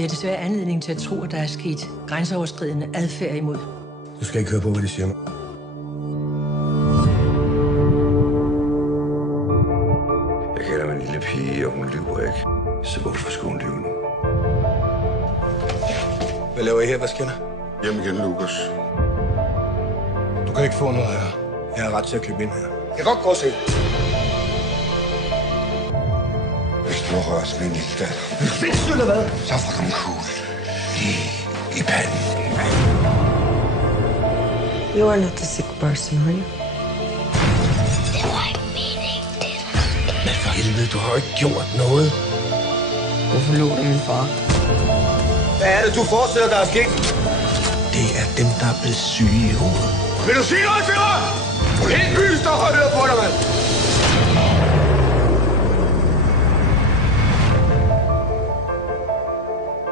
Det er desværre anledning til at tro, at der er sket grænseoverskridende adfærd imod. Du skal ikke høre på, hvad de siger mig. Jeg kender min lille pige, og hun lyver ikke. Så hvorfor skulle hun lyve nu? Hvad laver I her? Hvad sker der? Hjem igen, Lukas. Du kan ikke få noget her. Jeg har ret til at købe ind her. Jeg kan godt gå og se. Hvis du rører min lille datter, Findes du eller hvad? så får du en kugle lige i panden. You are not a sick person, are you? Det var ikke meningen, det. Men for helvede, du har jo ikke gjort noget. Hvorfor lå du min far? Hvad er det, du forestiller dig er sket? Det er dem, der er blevet syge i hovedet. Vil du sige noget til mig? Hele byen står og hører på dig, mand!